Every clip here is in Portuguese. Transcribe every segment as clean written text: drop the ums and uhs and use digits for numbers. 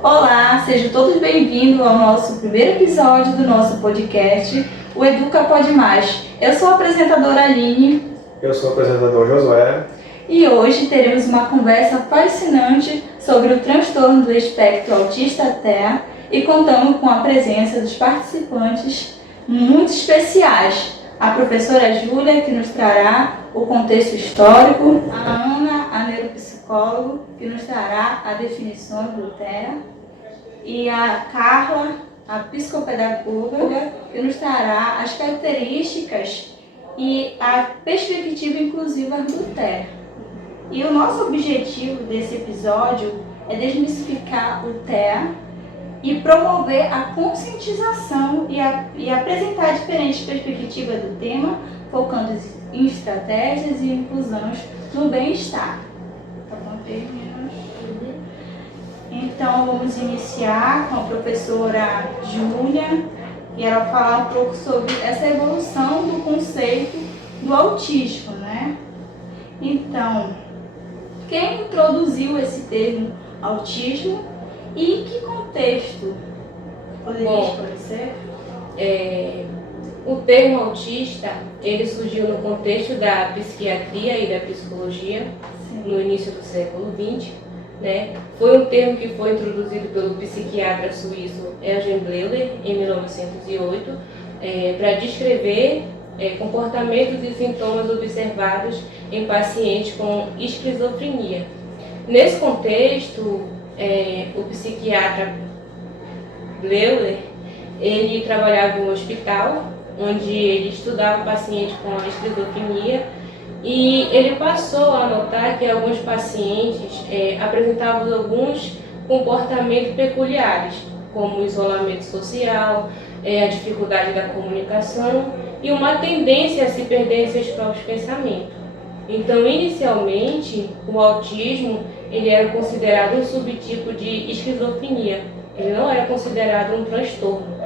Olá, sejam todos bem-vindos ao nosso primeiro episódio do nosso podcast, o Educa Pode Mais. Eu sou a apresentadora Aline. Eu sou o apresentador Josué. E hoje teremos uma conversa fascinante sobre o transtorno do espectro autista-TEA e contamos com a presença dos participantes muito especiais. A professora Júlia, que nos trará o contexto histórico, a Ana, a neuropsicóloga, que nos trará a definição do TEA, e a Carla, a psicopedagoga, que nos trará as características e a perspectiva inclusiva do TEA. E o nosso objetivo desse episódio é desmistificar o TEA e promover a conscientização e apresentar diferentes perspectivas do tema, focando em estratégias e inclusões no bem-estar. Tá bom, meninas? Então, vamos iniciar com a professora Júlia, e ela falar um pouco sobre essa evolução do conceito do autismo, né? Então, quem introduziu esse termo autismo e em que contexto poderia esclarecer? O termo autista, ele surgiu no contexto da psiquiatria e da psicologia. Sim. No início do século XX, né? Foi um termo que foi introduzido pelo psiquiatra suíço Eugen Bleuler em 1908 para descrever comportamentos e sintomas observados em pacientes com esquizofrenia. Nesse contexto, o psiquiatra Bleuler, ele trabalhava em um hospital onde ele estudava pacientes com esquizofrenia e ele passou a notar que alguns pacientes apresentavam alguns comportamentos peculiares, como o isolamento social, a dificuldade da comunicação e uma tendência a se perder em seus próprios pensamentos. Então, inicialmente, o autismo ele era considerado um subtipo de esquizofrenia, ele não era considerado um transtorno.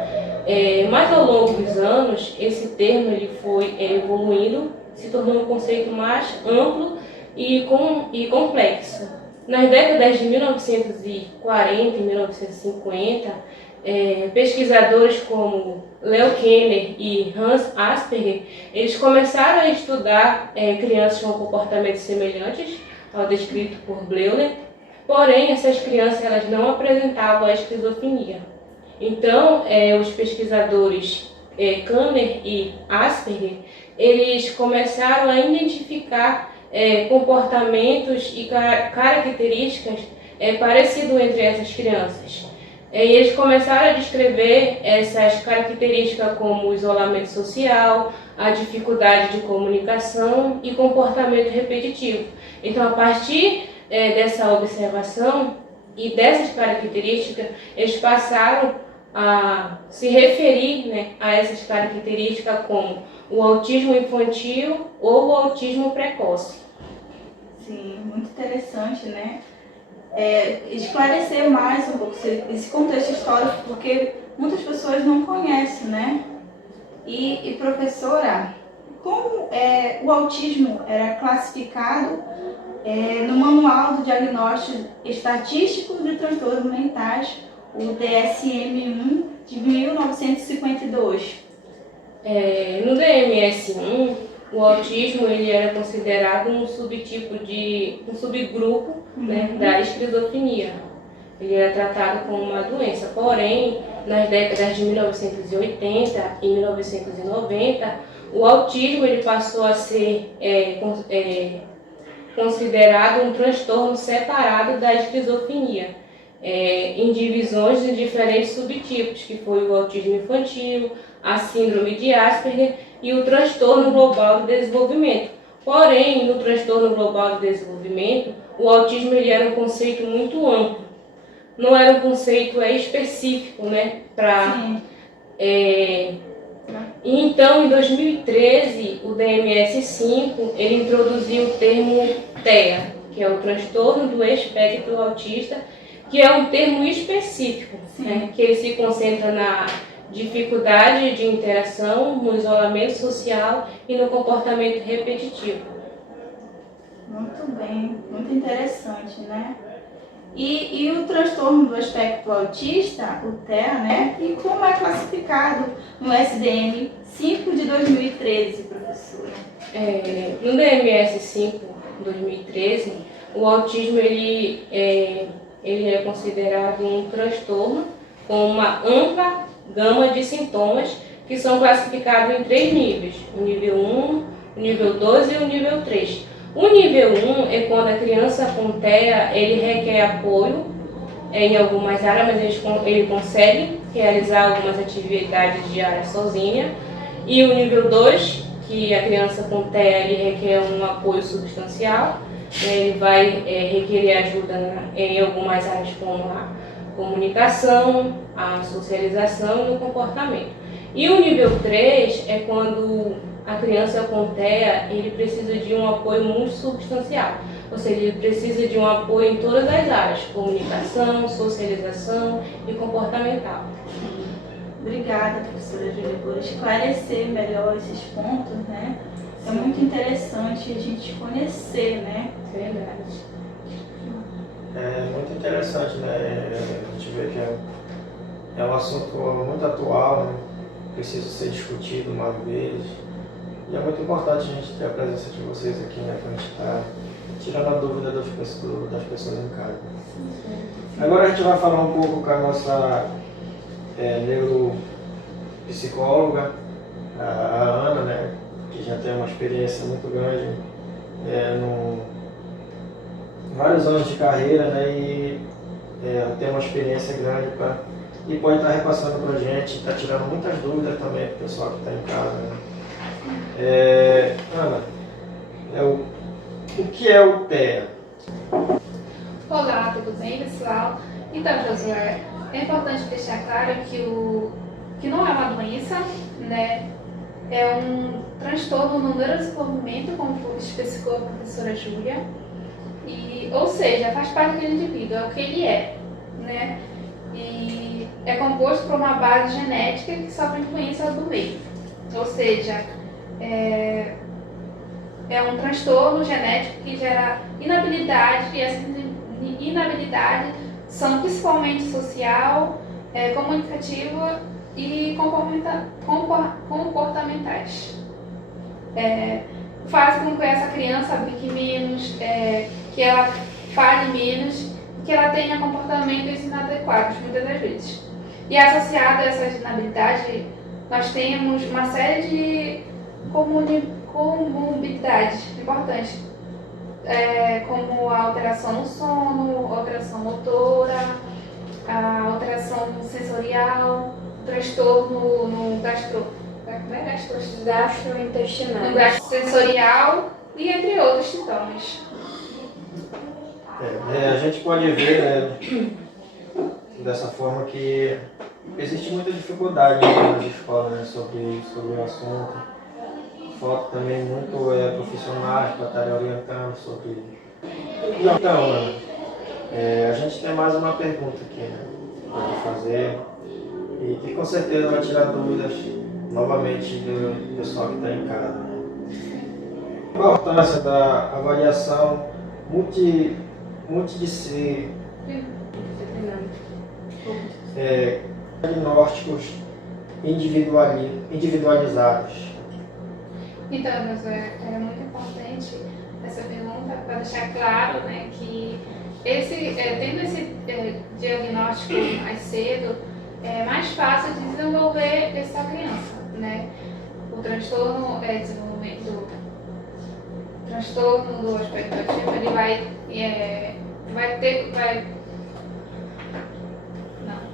Mas ao longo dos anos, esse termo ele foi evoluindo, se tornou um conceito mais amplo e complexo. Nas décadas de 1940 e 1950, pesquisadores como Leo Kanner e Hans Asperger, eles começaram a estudar crianças com comportamentos semelhantes ao descrito por Bleuler, porém essas crianças elas não apresentavam a esquizofrenia. Então, os pesquisadores Kanner e Asperger, eles começaram a identificar comportamentos e características parecidos entre essas crianças. E eles começaram a descrever essas características como o isolamento social, a dificuldade de comunicação e comportamento repetitivo. Então, a partir dessa observação e dessas características, eles passaram a se referir, né, a essas características como o autismo infantil ou o autismo precoce. Sim, muito interessante, né? Esclarecer mais um pouco esse contexto histórico, porque muitas pessoas não conhecem, né? E professora, como o autismo era classificado no Manual do Diagnóstico Estatístico de Transtornos Mentais, o DSM-1 de 1952? No DSM-1, o autismo ele era considerado um subgrupo, né, da esquizofrenia. Ele era tratado como uma doença, porém, nas décadas de 1980 e 1990, o autismo ele passou a ser considerado um transtorno separado da esquizofrenia, em divisões de diferentes subtipos, que foi o autismo infantil, a síndrome de Asperger e o transtorno global do desenvolvimento. Porém, no transtorno global do desenvolvimento, o autismo ele era um conceito muito amplo, não era um conceito específico, né, Então, em 2013, o DMS-5 ele introduziu o termo TEA, que é o transtorno do espectro autista, que é um termo específico, né, que ele se concentra na dificuldade de interação, no isolamento social e no comportamento repetitivo. Muito bem, muito interessante, né? E o transtorno do espectro autista, o TEA, né? E como é classificado no SDM-5 de 2013, professora? No DMS-5 2013, o autismo ele é considerado um transtorno com uma ampla gama de sintomas que são classificados em 3 níveis: o nível 1, o nível 2 e o nível 3. O nível 1 é quando a criança com TEA ele requer apoio em algumas áreas, mas ele consegue realizar algumas atividades diárias sozinha. E o nível 2, que a criança com TEA ele requer um apoio substancial, ele vai requerer ajuda em algumas áreas como a comunicação, a socialização e o comportamento. E o nível 3 é quando a criança com TEA ele precisa de um apoio muito substancial, ou seja, ele precisa de um apoio em todas as áreas: comunicação, socialização e comportamental. Obrigada, professora Júlia, por esclarecer melhor esses pontos, né? É muito interessante a gente conhecer, né? Verdade. É muito interessante, né? A gente vê que é um assunto muito atual, né? Precisa ser discutido mais vezes. E é muito importante a gente ter a presença de vocês aqui, né? Para a gente estar tirando a dúvida das pessoas em casa. Agora a gente vai falar um pouco com a nossa neuropsicóloga, a Ana, né? Que já tem uma experiência muito grande, vários anos de carreira, né? E ela tem uma experiência grande e pode estar repassando para a gente, está tirando muitas dúvidas também para o pessoal que está em casa, né? Ana, o que é o TEA? Olá, tudo bem, pessoal? Então, Josué, é importante deixar claro que não é uma doença, né? É um transtorno no neurodesenvolvimento, como especificou a professora Júlia, ou seja, faz parte daquele indivíduo, é o que ele é, né? E é composto por uma base genética que sofre influência do meio, ou seja, é um transtorno genético que gera inabilidade, e essas inabilidades são principalmente social, comunicativa e comportamentais. Faz com que essa criança brinque menos, que ela fale menos, que ela tenha comportamentos inadequados, muitas das vezes. E associado a essas inabilidades, nós temos uma série de comorbidades importantes, como a alteração no sono, alteração motora, a alteração sensorial, transtorno no Gastrointestinal. no gastrosensorial e entre outros sintomas. A gente pode ver, né, dessa forma que existe muita dificuldade nas escolas, né, sobre o assunto. Falta também muito profissionais para estarem orientando sobre isso. Então, Ana, a gente tem mais uma pergunta aqui, né, para fazer e que com certeza vai tirar dúvidas novamente do pessoal que está em casa. Né? A importância da avaliação diagnósticos individualizados. Então, Josué, é muito importante essa pergunta para deixar claro, né, que tendo esse diagnóstico mais cedo, é mais fácil de desenvolver essa criança, né? O transtorno transtorno do aspecto autista, ele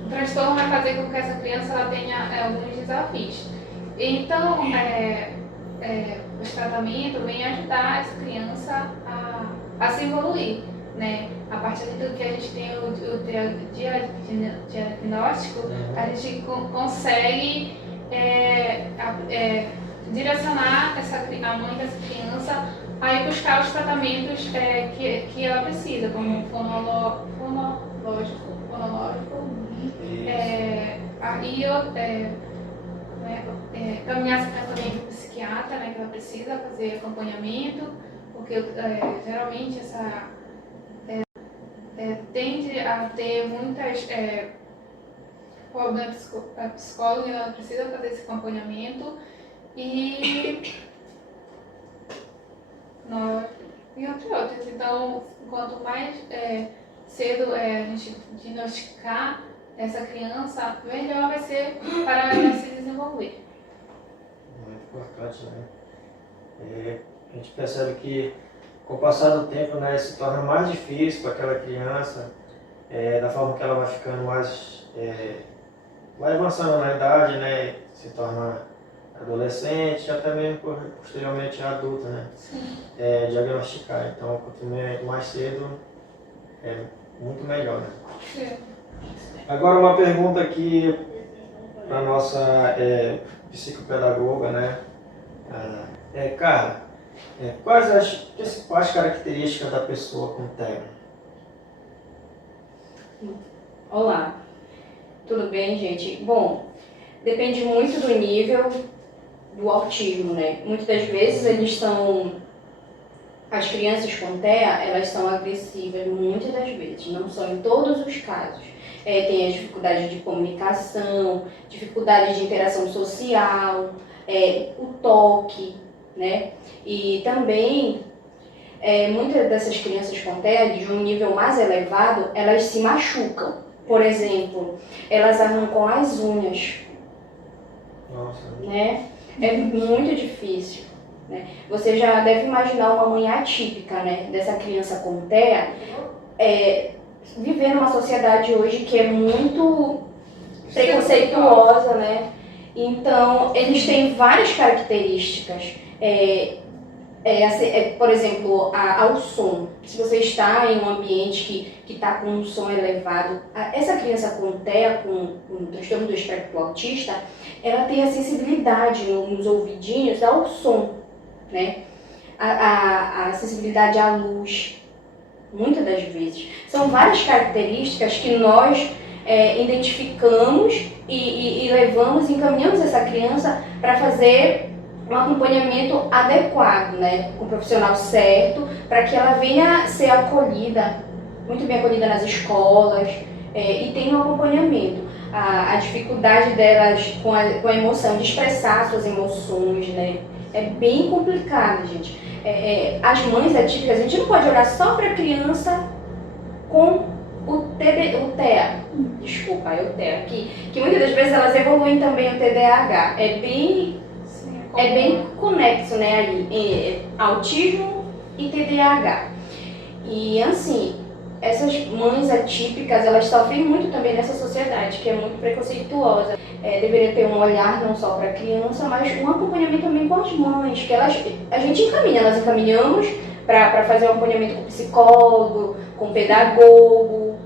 o transtorno vai fazer com que essa criança ela tenha alguns desafios. Então, os tratamentos vêm ajudar essa criança a se evoluir, né? A partir do que a gente tem o diagnóstico, a gente consegue direcionar a mãe dessa criança a ir buscar os tratamentos que ela precisa, como fonológico, caminhar essa criança também para o psiquiatra, né, que ela precisa fazer acompanhamento, porque geralmente tende a ter muitas problemas psicólogos, ela precisa fazer esse acompanhamento e entre outros. Então, quanto mais cedo a gente diagnosticar essa criança, melhor vai ser para ela se desenvolver. Muito importante, né? A gente percebe que com o passar do tempo, né, se torna mais difícil para aquela criança, da forma que ela vai ficando mais, vai avançando na idade, né, se torna adolescente, até mesmo posteriormente adulta, né? Diagnosticar. Então, quanto mais cedo, é muito melhor, né? Sim. Agora uma pergunta aqui para a nossa psicopedagoga, né? Cara, quais as principais características da pessoa com TEA? Olá, tudo bem, gente? Bom, depende muito do nível do autismo, né? Muitas das vezes as crianças com TEA, elas são agressivas, muitas das vezes, não são em todos os casos. Tem as dificuldades de comunicação, dificuldade de interação social, o toque, né? E também, muitas dessas crianças com TEA, de um nível mais elevado, elas se machucam. Por exemplo, elas arrancam as unhas. Nossa. Né? É muito difícil. Né? Você já deve imaginar uma mãe atípica, né, dessa criança com TEA, viver numa sociedade hoje que é muito preconceituosa, né? Então, eles têm várias características. Por exemplo, ao som. Se você está em um ambiente que está com um som elevado, essa criança com TEA, com transtorno do espectro autista, ela tem a sensibilidade nos ouvidinhos ao som, né? A sensibilidade à luz, muitas das vezes. São várias características que nós identificamos e levamos, encaminhamos essa criança para fazer um acompanhamento adequado, né, com o profissional certo, para que ela venha ser acolhida, muito bem acolhida nas escolas, e tenha um acompanhamento. A dificuldade delas com a emoção, de expressar suas emoções, né, é bem complicado, gente. As mães atípicas, a gente não pode olhar só para a criança com o TEA, que muitas das vezes elas evoluem também o TDAH. É bem conexo, né, aí, autismo e TDAH. E assim, essas mães atípicas, elas sofrem muito também nessa sociedade, que é muito preconceituosa. Deveria ter um olhar não só para a criança, mas um acompanhamento também com as mães, que a gente encaminha, nós encaminhamos para fazer um acompanhamento com psicólogo, com pedagogo.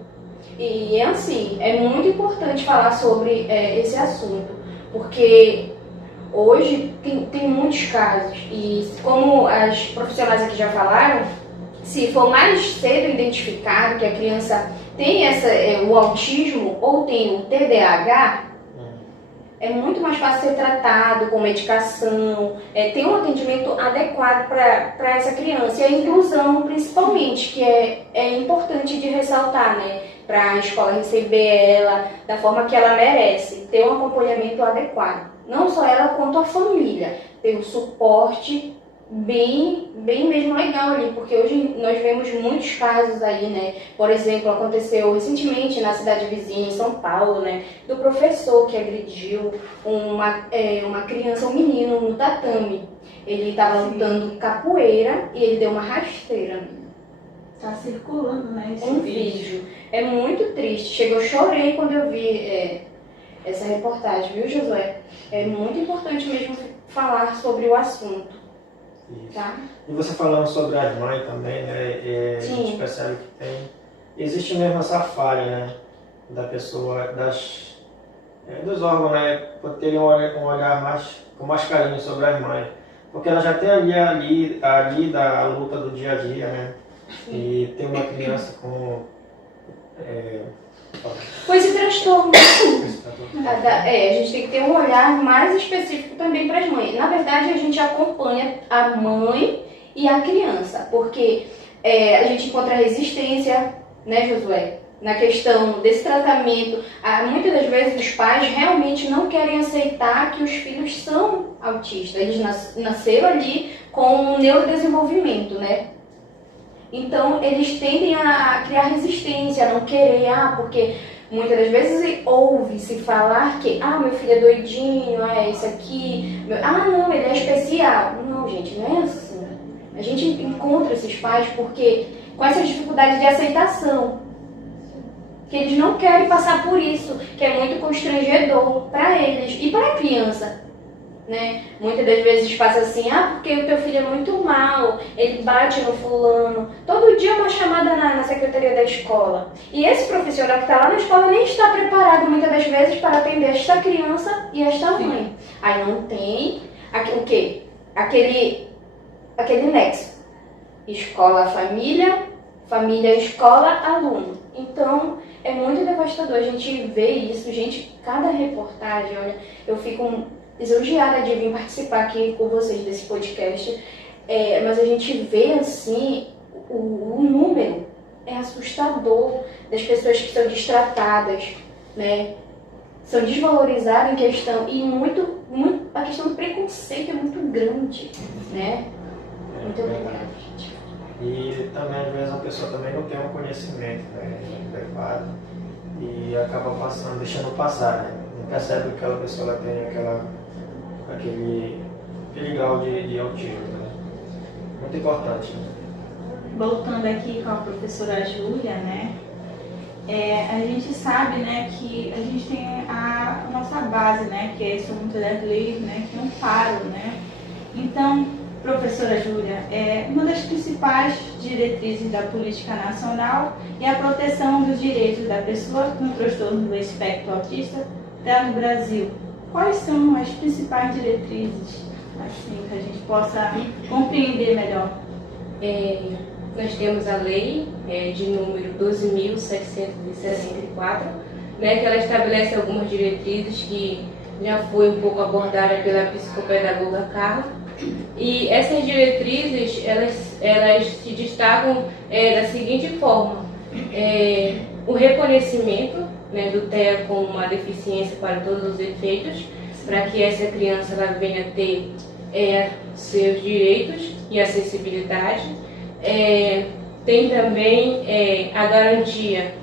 E assim, é muito importante falar sobre esse assunto, porque hoje tem muitos casos, e como as profissionais aqui já falaram, se for mais cedo identificado que a criança tem o autismo ou tem o TDAH, é muito mais fácil ser tratado com medicação, ter um atendimento adequado para essa criança. E a inclusão, principalmente, que é importante de ressaltar, né? Para a escola receber ela da forma que ela merece, ter um acompanhamento adequado. Não só ela, quanto a família, ter um suporte bem mesmo legal ali, porque hoje nós vemos muitos casos aí, né? Por exemplo, aconteceu recentemente na cidade vizinha, em São Paulo, né? Do professor que agrediu uma criança, um menino no tatame. Ele estava lutando capoeira e ele deu uma rasteira. Tá circulando, né, esse vídeo. É muito triste. Eu chorei quando eu vi essa reportagem, viu, Josué? É muito importante mesmo falar sobre o assunto. Isso. Tá? E você falando sobre as mães também, né? A gente percebe que existe mesmo essa falha, né? Da pessoa, dos órgãos, né? Por terem um olhar com mais carinho sobre as mães. Porque ela já tem ali da luta do dia a dia, né? Sim. E tem uma criança com esse transtorno. A gente tem que ter um olhar mais específico também para as mães. Na verdade, a gente acompanha a mãe e a criança, porque a gente encontra resistência né, Josué? Na questão desse tratamento, muitas das vezes os pais realmente não querem aceitar que os filhos são autistas. Eles nasceram ali com um neurodesenvolvimento, né? Então, eles tendem a criar resistência, a não querer, porque muitas das vezes ouve-se falar que, meu filho é doidinho, é isso aqui, não, ele é especial. Não, gente, não é assim. A gente encontra esses pais porque com essa dificuldade de aceitação, que eles não querem passar por isso, que é muito constrangedor para eles e para a criança, né? Muitas das vezes passa assim, porque o teu filho é muito mal, ele bate no fulano. Todo dia uma chamada na secretaria da escola. E esse profissional que está lá na escola nem está preparado muitas das vezes para atender esta criança e esta mãe. Aí não tem o quê? Aquele nexo. Escola, família, família, escola, aluno. Então, é muito devastador a gente ver isso, gente, cada reportagem, olha, eu fico lisonjeada de vir participar aqui com vocês desse podcast, mas a gente vê, assim, o número é assustador das pessoas que são destratadas, né, são desvalorizadas em questão, e a questão do preconceito é muito grande, né, muito obrigada, gente. E também, às vezes, a pessoa também não tem um conhecimento, né, adequado e acaba passando, deixando passar, né? Não percebe que aquela pessoa tem aquele grau de autismo, né? Muito importante. Né? Voltando aqui com a professora Júlia, né? A gente sabe, né, que a gente tem a nossa base, né, que é isso, muitas das leis, né, que não param, né? Então, professora Júlia, uma das principais diretrizes da política nacional é a proteção dos direitos da pessoa com transtorno do espectro autista no Brasil. Quais são as principais diretrizes, assim, que a gente possa compreender melhor? Nós temos a lei de número 12.764, né, que ela estabelece algumas diretrizes que já foi um pouco abordada pela psicopedagoga Carla. E essas diretrizes, elas se destacam da seguinte forma: o reconhecimento, né, do TEA como uma deficiência para todos os efeitos, para que essa criança ela venha ter seus direitos e acessibilidade. Tem também a garantia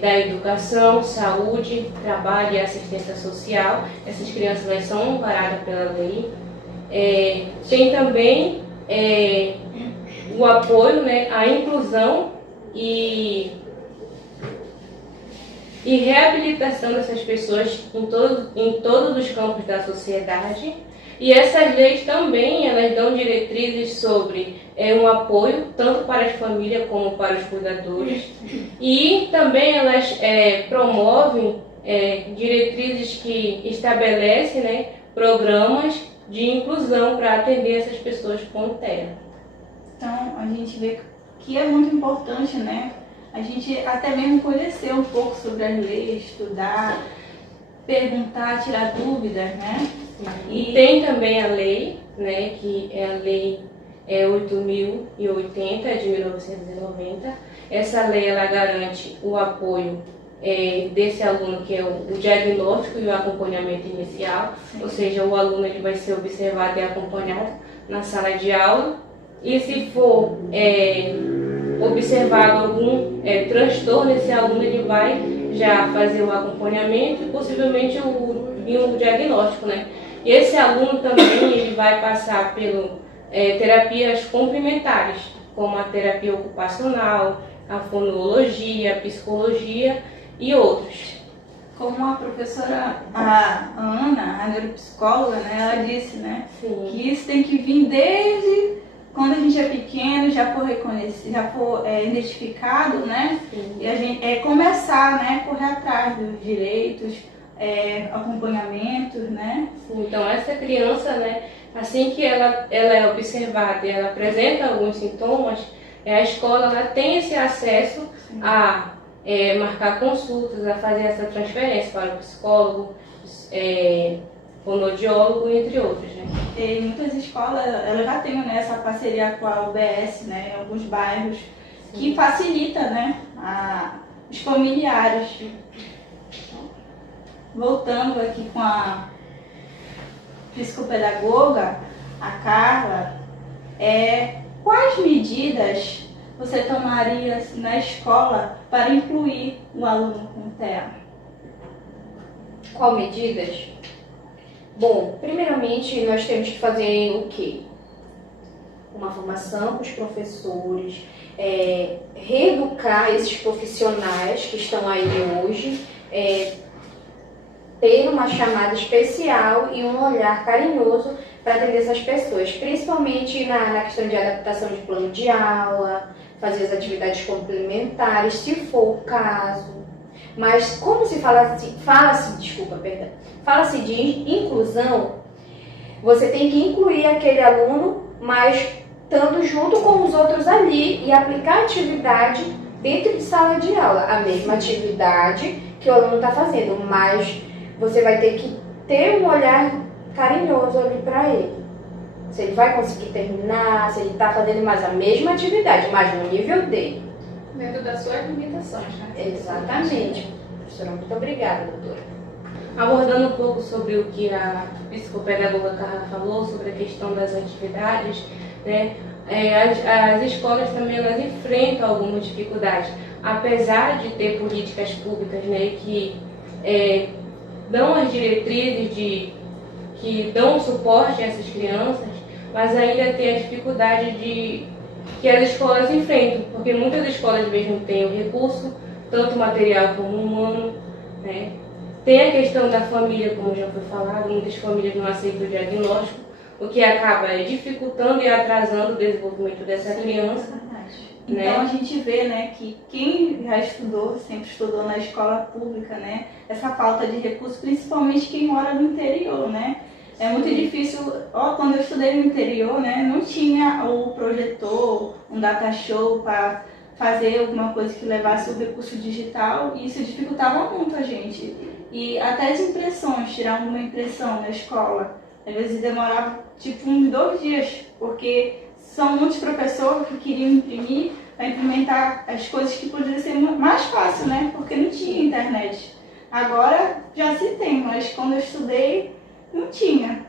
da educação, saúde, trabalho e assistência social. Essas crianças elas são amparadas pela lei. Tem também o apoio, né, à inclusão e reabilitação dessas pessoas em todos os campos da sociedade. E essas leis também elas dão diretrizes sobre um apoio tanto para as famílias como para os cuidadores. E também elas promovem diretrizes que estabelecem, né, programas de inclusão para atender essas pessoas com TEA. Então, a gente vê que é muito importante, né? A gente até mesmo conhecer um pouco sobre as leis, estudar, perguntar, tirar dúvidas, né? E tem também a lei, né, que é a lei 8.080 de 1990. Essa lei ela garante o apoio desse aluno, que é o diagnóstico e o acompanhamento inicial. Sim. Ou seja, o aluno ele vai ser observado e acompanhado na sala de aula, e se for observado algum transtorno, esse aluno ele vai já fazer o acompanhamento e possivelmente o diagnóstico, né? E esse aluno também ele vai passar pelo terapias complementares, como a terapia ocupacional, a fonologia, a psicologia e outros. Como a professora Ana, a neuropsicóloga, né, ela disse, né, Sim, que isso tem que vir desde quando a gente é pequeno, já for reconhecido, já for identificado, né? sim. E a gente começar, né, correr atrás dos direitos, acompanhamentos, né? Sim. Então essa criança, né, assim que ela é observada e ela apresenta alguns sintomas, a escola ela tem esse acesso Sim. a marcar consultas, a fazer essa transferência para o psicólogo, fonoaudiólogo, entre outros, né? E muitas escolas, elas já têm, né, essa parceria com a UBS, né, em alguns bairros, que facilita, né, os familiares. Voltando aqui com a psicopedagoga, a Carla, quais medidas você tomaria na escola para incluir o aluno com TEA? Qual medidas? Bom, primeiramente nós temos que fazer o quê? Uma formação com os professores, reeducar esses profissionais que estão aí hoje, ter uma chamada especial e um olhar carinhoso para atender essas pessoas, principalmente na questão de adaptação de plano de aula, fazer as atividades complementares, se for o caso. Mas como se fala-se de inclusão, você tem que incluir aquele aluno, mas estando junto com os outros ali e aplicar a atividade dentro de sala de aula, a mesma atividade que o aluno está fazendo, mas você vai ter que ter um olhar carinhoso ali para ele. Se ele vai conseguir terminar, se ele está fazendo mais a mesma atividade, mas no nível dele. Dentro das suas limitações, né? Exatamente. Professora, muito obrigada, doutora. Abordando um pouco sobre o que a psicopedagoga Carla falou, sobre a questão das atividades, né? As escolas também elas enfrentam algumas dificuldades, apesar de ter políticas públicas, né, que dão as diretrizes que dão suporte a essas crianças, mas ainda tem a dificuldade que as escolas enfrentam, porque muitas escolas mesmo têm o recurso, tanto material como humano, né? Tem a questão da família, como já foi falado, muitas famílias não aceitam o diagnóstico, o que acaba dificultando e atrasando o desenvolvimento dessa criança. Então né? a gente vê, né, que quem já estudou, sempre estudou na escola pública, né, essa falta de recursos, principalmente quem mora no interior, né? É muito difícil, quando eu estudei no interior, né, não tinha o projetor, um data show para fazer alguma coisa que levasse o recurso digital, e isso dificultava muito a gente. E até as impressões, tirar uma impressão na escola, às vezes demorava tipo uns 2 dias, porque são muitos professores que queriam imprimir para implementar as coisas que poderiam ser mais fácil, né? Porque não tinha internet. Agora já se tem, mas quando eu estudei não tinha.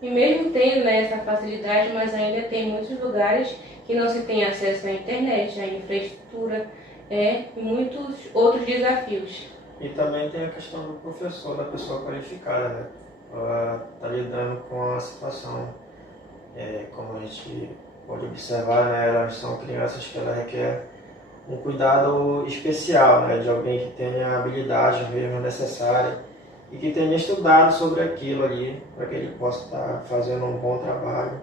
E mesmo tendo, né, essa facilidade, mas ainda tem muitos lugares que não se tem acesso à internet, à infraestrutura, e muitos outros desafios. E também tem a questão do professor, da pessoa qualificada, né? Ela está lidando com a situação, como a gente pode observar, né? Elas são crianças que ela requer um cuidado especial, né? De alguém que tenha a habilidade mesmo necessária e que tenha estudado sobre aquilo ali, para que ele possa estar fazendo um bom trabalho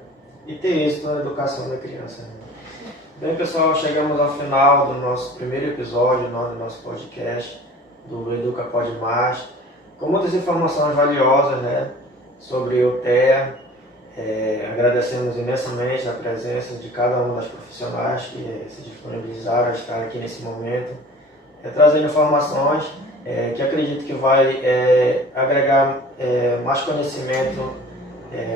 e ter êxito na educação da criança, né? Bem, pessoal, chegamos ao final do nosso primeiro episódio do nosso podcast, do Educa Pode Mais, com muitas informações valiosas, né, sobre o TEA. Agradecemos imensamente a presença de cada uma das profissionais que se disponibilizaram a estar aqui nesse momento, trazendo informações que acredito que vai agregar mais conhecimento,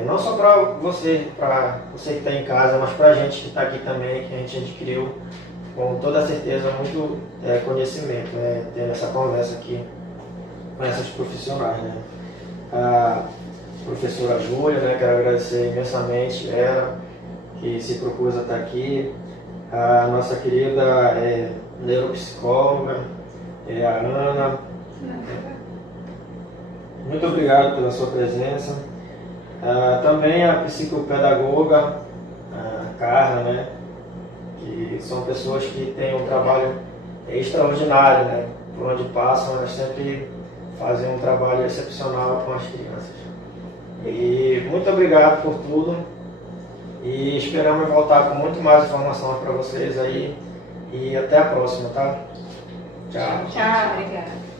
não só para você que está em casa, mas para a gente que está aqui também, que a gente adquiriu com toda certeza muito conhecimento, né, tendo essa conversa aqui com essas profissionais, né. A professora Júlia, né, quero agradecer imensamente ela, que se propôs a estar aqui, a nossa querida neuropsicóloga, a Ana. Muito obrigado pela sua presença. Também a psicopedagoga, a Carla, né, que são pessoas que têm um trabalho extraordinário, né, por onde passam, elas sempre fazem um trabalho excepcional com as crianças. E muito obrigado por tudo e esperamos voltar com muito mais informações para vocês aí e até a próxima, tá? Tchau. Tchau. Obrigada.